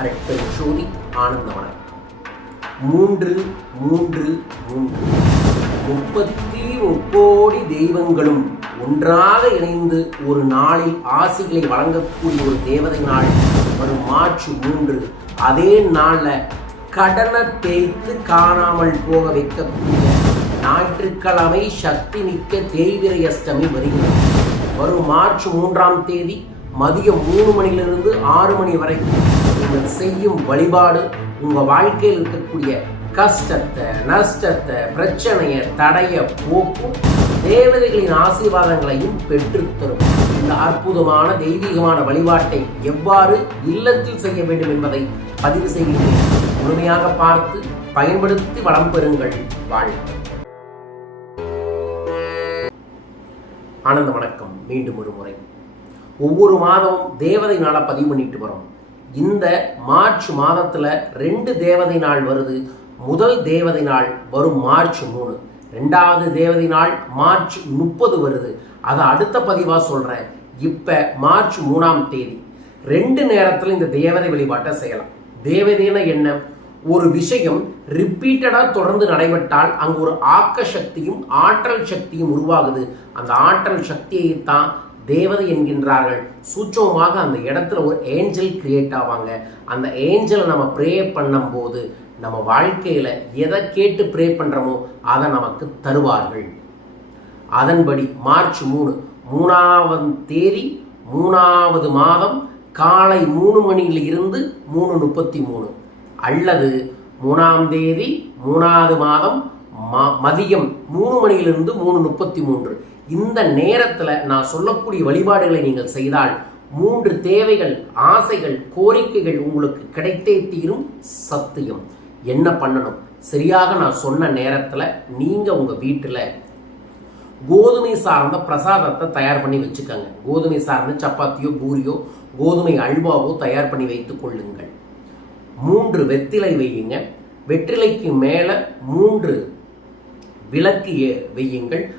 அரட்பெரு ஜோதி ஆனந்தவனம் மூன்று மூன்று மூன்று. முப்பத்தி முக்கோடி தெய்வங்களும் ஒன்றாக இணைந்து ஒரு நாளில் ஆசிகளை வழங்கக்கூடிய ஒரு தேவதை நாள் வரும் மார்ச் மூன்று. அதே நாளில் கடனை தேய்த்து காணாமல் போக வைக்கக்கூடிய ஞாயிற்றுக்கிழமை சக்தி மிக்க தேய்விரை அஷ்டமி வருகிறது. வரும் மார்ச் மூன்றாம் தேதி மதியம் மூணு மணியிலிருந்து ஆறு மணி வரைக்கும் நீங்கள் செய்யும் வழிபாடு உங்கள் வாழ்க்கையில் இருக்கக்கூடிய கஷ்டத்தை நஷ்டத்தை பிரச்சனையை தடைய போக்கும். தேவதைகளின் ஆசீர்வாதங்களையும் பெற்றுத்தரும் இந்த அற்புதமான தெய்வீகமான வழிபாட்டை எவ்வாறு இல்லத்தில் செய்ய வேண்டும் என்பதை பதிவு செய்கிறேன் முழுமையாக பார்த்து பயன்படுத்தி வளம் பெறுங்கள் வாழ்க. ஆனந்த வணக்கம். மீண்டும் ஒரு முறை. ஒவ்வொரு மாதமும் தேவதை நாளை பதிவு பண்ணிட்டு வரோம். இந்த மார்ச் மாதத்துல ரெண்டு தேவதை நாள் வருது. முதல் தேவதை நாள் வரும் மார்ச் மூணு. ரெண்டாவது தேவதை நாள் மார்ச் முப்பது வருது. அதை அடுத்த பதிவாக சொல்றேன். இப்போ மார்ச் மூணாம் தேதி. ரெண்டு நேரத்துல இந்த தேவதை வழிபாட்டை செய்யலாம். தேவதைனா என்ன? ஒரு விஷயம் ரிப்பீட்டடாக தொடர்ந்து நடைபெற்றால் அங்கு ஒரு ஆக்க சக்தியும் ஆற்றல் சக்தியும் உருவாகுது. அந்த ஆற்றல் சக்தியை தான் தேவதை என்கின்றார்கள். சூட்சமாக அந்த இடத்துல ஒரு ஏஞ்சல் கிரியேட் ஆவாங்க. அந்த ஏஞ்சலை நம்ம ப்ரே பண்ணும்போது நம்ம வாழ்க்கையில் எதை கேட்டு ப்ரே பண்ணுறோமோ அதை நமக்கு தருவார்கள். அதன்படி மார்ச் மூணு மூணாவது தேதி மூணாவது மாதம் காலை மூணு மணியில் இருந்து மூணு முப்பத்தி மூணு அல்லது மூணாம் தேதி மூணாவது மாதம் ம- மதியம் மூணு மணியிலிருந்து மூணு முப்பத்தி மூன்று இந்த நேரத்தில் நான் சொல்லக்கூடிய வழிபாடுகளை நீங்கள் செய்தால் மூன்று தேவைகள் ஆசைகள் கோரிக்கைகள் உங்களுக்கு கிடைத்தே தீரும் சத்தியம். என்ன பண்ணணும்? சரியாக நான் சொன்ன நேரத்தில் நீங்கள் உங்கள் வீட்டில் கோதுமை சார்ந்த பிரசாதத்தை தயார் பண்ணி வச்சுக்கோங்க. கோதுமை சார்ந்த சப்பாத்தியோ பூரியோ கோதுமை அல்வாவோ தயார் பண்ணி வைத்துக் கொள்ளுங்கள். மூன்று வெத்திலை வையுங்க. வெற்றிலைக்கு மேலே மூன்று விளக்கு ஏ-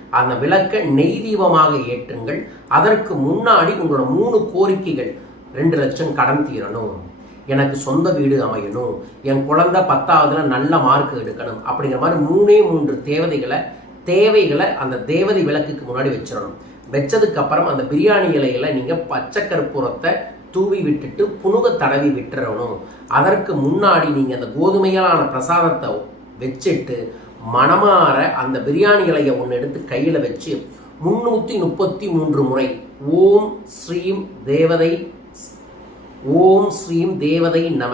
அந்த விளக்கை நெய் தீபமாக ஏற்றுங்கள். அதற்கு முன்னாடி உங்களோட மூணு கோரிக்கைகள். ரெண்டு லட்சம் கடன் தீரணும். எனக்கு சொந்த வீடு அமையணும். என் குழந்தை பத்தாவதுல நல்ல மார்க் எடுக்கணும். அப்படிங்கிற மாதிரி மூணே மூன்று தேவதைகளை தேவைகளை அந்த தேவதை விளக்குக்கு முன்னாடி வச்சிடணும். வச்சதுக்கு அப்புறம் அந்த பிரியாணி இலையில நீங்க பச்சை கற்பூரத்தை தூவி விட்டுட்டு புனுக தடவி விட்டுறணும். அதற்கு முன்னாடி நீங்க அந்த கோதுமையாலான பிரசாதத்தை வச்சுட்டு மனமாற அந்த பிரியாணி இலையை ஒன்று எடுத்து கையில் வச்சு முன்னூற்றி முப்பத்தி மூன்று முறை ஓம் ஸ்ரீம் தேவதை ஓம் ஸ்ரீம் தேவதை நம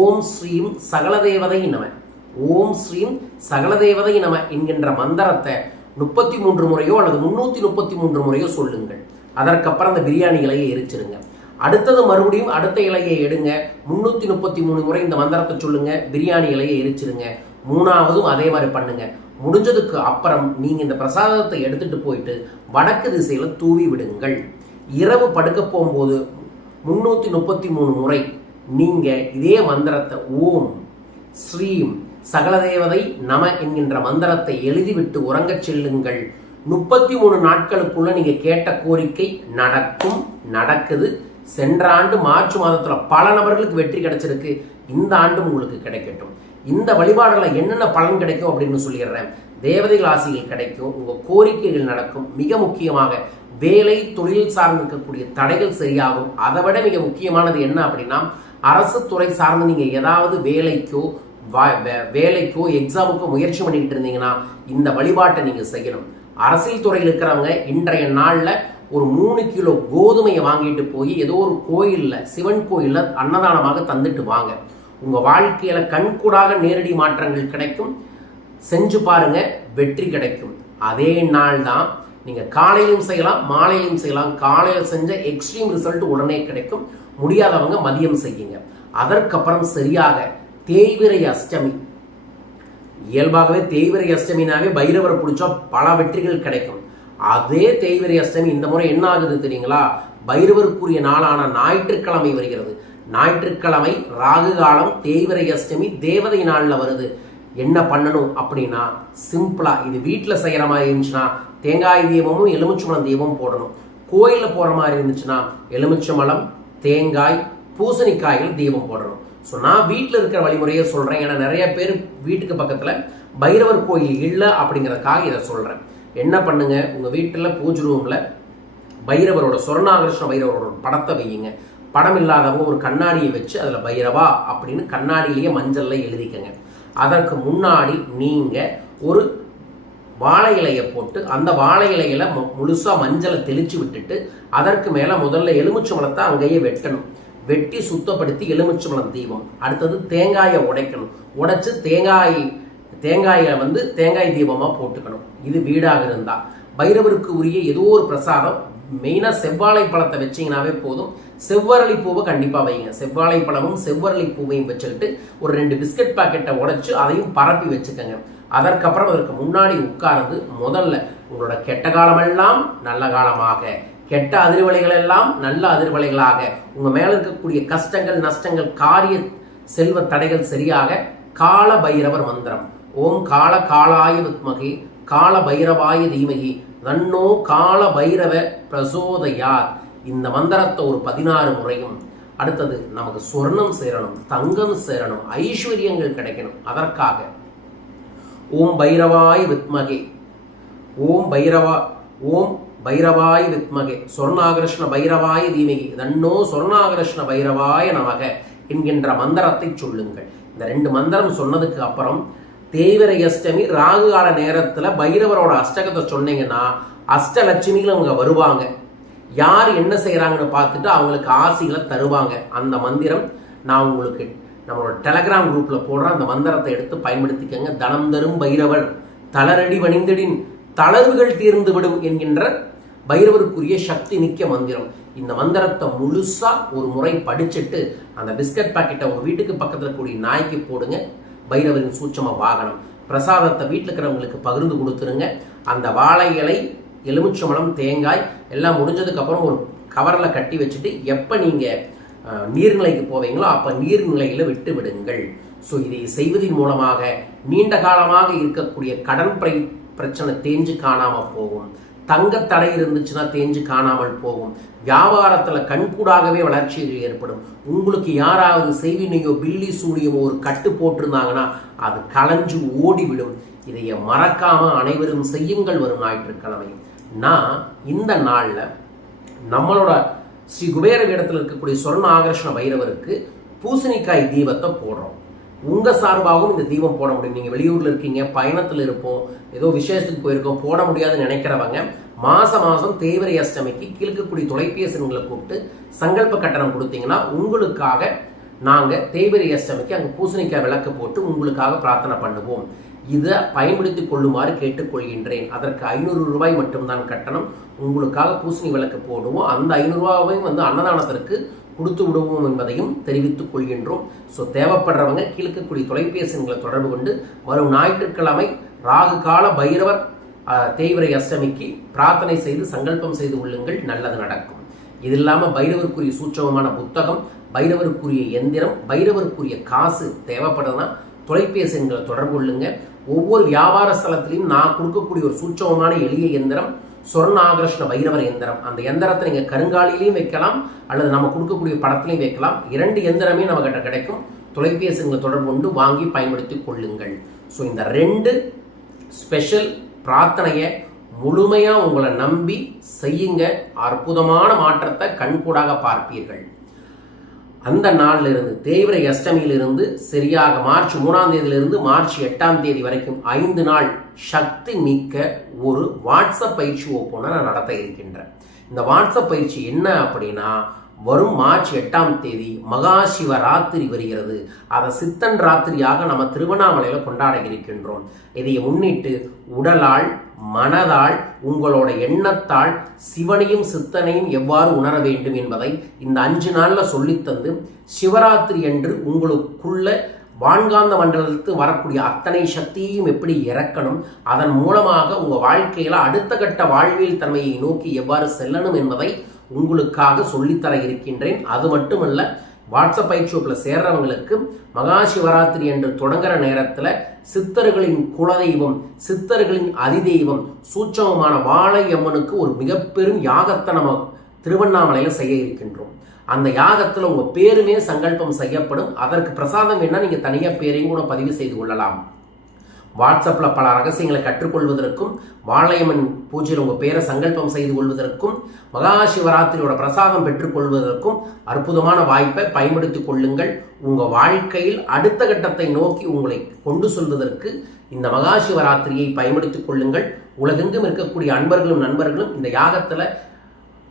ஓம் ஸ்ரீம் சகல தேவதை நம ஓம் ஸ்ரீம் சகல தேவதை நம என்கின்ற மந்திரத்தை முப்பத்தி மூன்று முறையோ அல்லது முன்னூற்றி முப்பத்தி மூன்று முறையோ சொல்லுங்கள். அதற்கப்புறம் அந்த பிரியாணி இலையை எரிச்சிருங்க அடுத்தது மறுபடியும் அடுத்த இலையை எடுங்க. முந்நூற்றி முப்பத்தி மூணு முறை இந்த மந்திரத்தை சொல்லுங்க. பிரியாணி இலையை எரிச்சிருங்க மூணாவதும் அதே மாதிரி பண்ணுங்க. முடிஞ்சதுக்கு அப்புறம் நீங்க இந்த பிரசாதத்தை எடுத்துட்டு போயிட்டு வடக்கு திசையில தூவி விடுங்கள். இரவு படுக்க போகும்போது முன்னூத்தி முப்பத்தி மூணு முறை நீங்க இதே மந்திரத்தை ஓம் ஸ்ரீம் சகலதேவதை நம என்கின்ற மந்திரத்தை எழுதிவிட்டு உறங்கச் செல்லுங்கள். முப்பத்தி மூணு நாட்களுக்குள்ள நீங்க கேட்ட கோரிக்கை நடக்கும் நடக்குது. சென்ற ஆண்டு மார்ச் மாதத்துல பல நபர்களுக்கு வெற்றி கிடைச்சிருக்கு. இந்த ஆண்டும் உங்களுக்கு கிடைக்கட்டும். இந்த வழிபாடுகளில் என்னென்ன பலன் கிடைக்கும் அப்படின்னு சொல்லிடுறேன். தேவதைகள் ஆசிகள் கிடைக்கும் உங்கள் கோரிக்கைகள் நடக்கும் மிக முக்கியமாக வேலை தொழில் சார்ந்து இருக்கக்கூடிய தடைகள் சரியாகும். அதை விட மிக முக்கியமானது என்ன அப்படின்னா அரசு துறை சார்ந்து நீங்கள் ஏதாவது வேலைக்கோ வா- வே- வேலைக்கோ எக்ஸாமுக்கோ முயற்சி பண்ணிட்டு இருந்தீங்கன்னா இந்த வழிபாட்டை நீங்கள் செய்யணும். அரசியல் துறையில் இருக்கிறவங்க இன்றைய நாளில் ஒரு மூணு கிலோ கோதுமையை வாங்கிட்டு போய் ஏதோ ஒரு கோயிலில் சிவன் கோயிலில் அன்னதானமாக தந்துட்டு வாங்க. உங்கள் வாழ்க்கையில் கண்கூடாக நேரடி மாற்றங்கள் கிடைக்கும். செஞ்சு பாருங்க வெற்றி கிடைக்கும். அதே நாள் தான் நீங்கள் காலையிலும் செய்யலாம் மாலையிலும் செய்யலாம். காலையில் செஞ்ச எக்ஸ்ட்ரீம் ரிசல்ட் உடனே கிடைக்கும். முடியாதவங்க மதியம் செய்யுங்க. அதற்கப்புறம் சரியாக தேய்விரை அஷ்டமி. இயல்பாகவே தேய்விரை அஷ்டமினாவே பைரவரை பிடிச்சா பல வெற்றிகள் கிடைக்கும். அதே தேய்விரை அஷ்டமி இந்த முறை என்ன ஆகுது தெரியுங்களா? பைரவருக்குரிய நாளான ஞாயிற்றுக்கிழமை வருகிறது. ஞாயிற்றுக்கிழமை ராகு காலம் தேய்வரை அஷ்டமி தேவதை நாளில் வருது. என்ன பண்ணணும் அப்படின்னா சிம்பிளாக இது வீட்டில் செய்கிற மாதிரி இருந்துச்சுன்னா தேங்காய் தீபமும் எலுமிச்சம்பழம் தீபமும் போடணும். கோயிலில் போகிற மாதிரி இருந்துச்சுன்னா எலுமிச்சம்பழம் தேங்காய் பூசணிக்காயில் தீபம் போடணும். ஸோ நான் வீட்டில் இருக்கிற வழிமுறையை சொல்கிறேன் ஏன்னா நிறைய பேர் வீட்டுக்கு பக்கத்தில் பைரவர் கோயில் இல்லை அப்படிங்கிறதுக்காக இதை சொல்கிறேன் என்ன பண்ணுங்க? உங்கள் வீட்டில் பூஜை ரூமில் பைரவரோட சொர்ணாகிருஷ்ண பைரவரோட படத்தை வையுங்க. படம் இல்லாதவங்க ஒரு கண்ணாடியை வச்சு அதில் பைரவா அப்படின்னு கண்ணாடியிலேயே மஞ்சளில் எழுதிக்கங்க. அதற்கு முன்னாடி நீங்கள் ஒரு வாழை இலையை போட்டு அந்த வாழை இலையில மு- மஞ்சளை தெளித்து விட்டுட்டு அதற்கு மேலே முதல்ல எலுமிச்சம்பழத்தை அங்கேயே வெட்டணும். வெட்டி சுத்தப்படுத்தி எலுமிச்சம்பழம் தீபம் அடுத்தது தேங்காயை உடைக்கணும். உடைச்சு தேங்காய் தேங்காயை வந்து தேங்காய் தீபமாக போட்டுக்கணும். இது வீடாக இருந்தால் பைரவருக்கு உரிய ஏதோ ஒரு பிரசாதம். மெயினாக செவ்வாழை பழத்தை வச்சீங்கன்னாவே போதும். செவ்வரளி பூவை கண்டிப்பாக வைங்க. செவ்வாழை பழமும் செவ்வரளி பூவையும் வச்சுக்கிட்டு ஒரு ரெண்டு பிஸ்கட் பாக்கெட்டை உடைச்சு அதையும் பரப்பி வச்சுக்கோங்க. அதற்கப்புறம் அதற்கு முன்னாடி உட்கார்ந்து முதல்ல உங்களோட கெட்ட காலமெல்லாம் நல்ல காலமாக. கெட்ட அதிர்வலைகள் எல்லாம் நல்ல அதிர்வலைகளாக. உங்கள் மேலே இருக்கக்கூடிய கஷ்டங்கள் நஷ்டங்கள் காரிய செல்வ தடைகள் சரியாக. கால பைரவர் மந்திரம். ஓம் கால காலாய வித்மகி கால பைரவாய தீமகி. நன்னோ கால பைரவ பிரசோதயார் இந்த மந்திரத்தை ஒரு பதினாறு முறையும் அடுத்தது நமக்கு சொர்ணம் சேரணும் தங்கம் சேரணும் ஐஸ்வர்யங்கள் கிடைக்கணும். அதற்காக ஓம் பைரவாய் வித்மகே ஓம் பைரவா ஓம் பைரவாய் வித்மகே சொர்ணாகிருஷ்ண பைரவாய தீமகி தன்னோ சொர்ணாகிருஷ்ண பைரவாய நமக என்கின்ற மந்திரத்தை சொல்லுங்கள். இந்த ரெண்டு மந்திரம் சொன்னதுக்கு அப்புறம் தேய்விரை அஷ்டமி ராகு கால நேரத்தில் பைரவரோட அஷ்டகத்தை சொன்னீங்கன்னா அஷ்டலட்சுமிகள் அவங்க வருவாங்க. யார் என்ன செய்கிறாங்கன்னு பார்த்துட்டு அவங்களுக்கு ஆசைகளை தருவாங்க. அந்த மந்திரம் நான் உங்களுக்கு நம்மளோட டெலகிராம் குரூப்பில் போடுற அந்த மந்திரத்தை எடுத்து பயன்படுத்திக்கங்க. தனம் தரும் பைரவர் தளரடி வணிந்தடின் தளர்வுகள் தீர்ந்து விடும் என்கின்ற பைரவருக்குரிய சக்தி மிக்க மந்திரம். இந்த மந்திரத்தை முழுசா ஒரு முறை படிச்சுட்டு அந்த பிஸ்கட் பாக்கெட்டை உங்க வீட்டுக்கு பக்கத்தில் கூடிய நாய்க்கு போடுங்க. பைரவரின் சூட்சம வாகனம். பிரசாதத்தை வீட்டில் இருக்கிறவங்களுக்கு பகிர்ந்து கொடுத்துருங்க. அந்த வாழை இலை எலுமிச்சம்பழம் தேங்காய் எல்லாம் முடிஞ்சதுக்கப்புறம் ஒரு கவரில் கட்டி வச்சுட்டு எப்போ நீங்கள் நீர்நிலைக்கு போவீங்களோ அப்போ நீர்நிலையில் விட்டு விடுங்கள். ஸோ இதை செய்வதன் மூலமாக நீண்ட காலமாக இருக்கக்கூடிய கடன் பிரை பிரச்சனை தேஞ்சு காணாமல் போகும். தங்க தடை இருந்துச்சுன்னா தேஞ்சு காணாமல் போகும். வியாபாரத்தில் கண்கூடாகவே வளர்ச்சிகள் ஏற்படும். உங்களுக்கு யாராவது செய்வினையோ பில்லி சூனியமோ ஒரு கட்டு போட்டிருந்தாங்கன்னா அது களைஞ்சு ஓடிவிடும். இதைய மறக்காம அனைவரும் செய்யுங்கள். வரும் ஞாயிற்றுக்கிழமை. நான் இந்த நாளில் நம்மளோட ஸ்ரீ குபேர இடத்துல இருக்கக்கூடிய சொர்ண ஆகர்ஷண பைரவருக்கு பூசணிக்காய் தீபத்தை போடுறோம். உங்கள் சார்பாகவும் இந்த தீபம் போட முடியும். நீங்கள் வெளியூரில் இருக்கீங்க பயணத்தில் இருப்போம் ஏதோ விசேஷத்துக்கு போயிருக்கோம் போட முடியாதுன்னு நினைக்கிறவங்க மாதம் மாதம் தேவரை அஷ்டமிக்கு கீழ்க்கக்கூடிய தொலைபேசிகளை கூப்பிட்டு சங்கல்ப கட்டணம் கொடுத்தீங்கன்னா உங்களுக்காக நாங்கள் தேவரை அஷ்டமிக்கு அங்கே பூசணிக்காய் விளக்கு போட்டு உங்களுக்காக பிரார்த்தனை பண்ணுவோம். இதை பயன்படுத்திக் கொள்ளுமாறு கேட்டுக்கொள்கின்றேன் அதற்கு ஐநூறு ரூபாய் மட்டும்தான் கட்டணம். உங்களுக்காக பூசணி விளக்கு போடுவோம். அந்த ஐநூறுரூவாவையும் வந்து அன்னதானத்திற்கு கொடுத்து விடுவோம் என்பதையும் தெரிவித்துக் கொள்கின்றோம். ஸோ தேவைப்படுறவங்க கீழ்க்கக்கூடிய தொலைபேசி தொடர்பு கொண்டு வரும் ஞாயிற்றுக்கிழமை ராகு கால பைரவர் தேய்வரை அஷ்டமிக்கு பிரார்த்தனை செய்து சங்கல்பம் செய்து கொள்ளுங்கள். நல்லது நடக்கும். இது இல்லாமல் பைரவருக்குரிய சூட்சமமான புத்தகம் பைரவருக்குரிய எந்திரம் பைரவருக்குரிய காசு தேவைப்படுதுன்னா தொலைபேசி எண்களை தொடர்பு கொள்ளுங்க. ஒவ்வொரு வியாபார ஸ்தலத்திலையும் நான் கொடுக்கக்கூடிய ஒரு சூட்சமமான எளிய எந்திரம் சொர்ண ஆகர்ஷ்ண பைரவர் எந்திரம். அந்த எந்திரத்தை நீங்கள் கருங்காலிலையும் வைக்கலாம் அல்லது நம்ம கொடுக்கக்கூடிய படத்திலையும் வைக்கலாம். இரண்டு எந்திரமே நம்ம கிடைக்கும். தொலைபேசிங்களை தொடர்பு கொண்டு வாங்கி பயன்படுத்தி கொள்ளுங்கள். ஸோ இந்த ரெண்டு ஸ்பெஷல் பிரார்த்தனையை முழுமையாக உங்களை நம்பி செய்யுங்க. அற்புதமான மாற்றத்தை கண்கூடாக பார்ப்பீர்கள். அந்த நாளில் இருந்து தேய்விரை அஷ்டமியிலிருந்து சரியாக மார்ச் மூணாம் தேதியிலிருந்து மார்ச் எட்டாம் தேதி வரைக்கும் ஐந்து நாள் சக்தி மிக்க ஒரு வாட்ஸ்அப் பயிற்சி ஒப்பனை நான் நடத்த இருக்கின்றேன். இந்த வாட்ஸ்அப் பயிற்சி என்ன அப்படின்னா வரும் மார்ச் எட்டாம் தேதி மகா சிவராத்திரி வருகிறது. அதை சித்தன் ராத்திரியாக நம்ம திருவண்ணாமலையில் கொண்டாட இருக்கின்றோம் இதை முன்னிட்டு உடலால் மனதால் உங்களோட எண்ணத்தால் சிவனையும் சித்தனையும் எவ்வாறு உணர வேண்டும் என்பதை இந்த அஞ்சு நாளில் சொல்லித்தந்து சிவராத்திரி அன்று உங்களுக்குள்ள வான்காந்த மண்டலத்துக்கு வரக்கூடிய அத்தனை சக்தியையும் எப்படி இறக்கணும் அதன் மூலமாக உங்கள் வாழ்க்கையில் அடுத்த கட்ட வாழ்வியல் தன்மையை நோக்கி எவ்வாறு செல்லணும் என்பதை உங்களுக்காக சொல்லித்தர இருக்கின்றேன். அது மட்டுமல்ல வாட்ஸ்அப் பயிற்சி வகுப்புல சேர்றவங்களுக்கு மகா சிவராத்திரி என்று தொடங்குற நேரத்தில் சித்தர்களின் குலதெய்வம் சித்தர்களின் அதிதெய்வம் சூட்சமமான வாழை அம்மனுக்கு ஒரு மிக பெரும் யாகத்தை நம்ம திருவண்ணாமலையில் செய்ய இருக்கின்றோம். அந்த யாகத்தில் உங்கள் பேருமே சங்கல்பம் செய்யப்படும். அதற்கு பிரசாதம் என்ன நீங்கள் தனியாக பேரையும் கூட பதிவு செய்து கொள்ளலாம். வாட்ஸ்அப்பில் பல ரகசியங்களை கற்றுக்கொள்வதற்கும் வாழையம்மன் பூஜையில் உங்கள் பேரை சங்கல்பம் செய்து கொள்வதற்கும் மகா சிவராத்திரியோட பிரசாதம் பெற்றுக்கொள்வதற்கும் அற்புதமான வாய்ப்பை பயன்படுத்திக் கொள்ளுங்கள். உங்கள் வாழ்க்கையில் அடுத்த கட்டத்தை நோக்கி உங்களை கொண்டு செல்வதற்கு இந்த மகா சிவராத்திரியை பயன்படுத்திக் கொள்ளுங்கள். உலகெங்கும் இருக்கக்கூடிய அன்பர்களும் நண்பர்களும் இந்த யாகத்தில்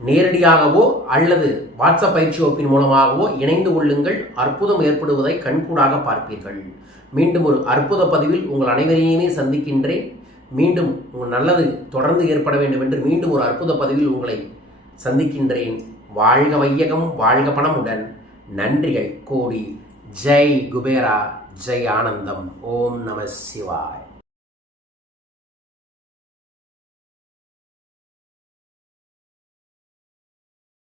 நேரடியாகவோ அல்லது வாட்ஸ்அப் பயிற்சி வகுப்பின் மூலமாகவோ இணைந்து கொள்ளுங்கள். அற்புதம் ஏற்படுவதை கண்கூடாக பார்ப்பீர்கள். மீண்டும் ஒரு அற்புத பதிவில் உங்கள் அனைவரையுமே சந்திக்கின்றேன். மீண்டும் உங்கள் நல்லது தொடர்ந்து ஏற்பட வேண்டும் என்று மீண்டும் ஒரு அற்புத பதிவில் உங்களை சந்திக்கின்றேன். வாழ்க வையகம் வாழ்க பணமுடன். நன்றிகள். கோடி. ஜெய் குபேரா. ஜெய் ஆனந்தம். ஓம் நம சிவாய்.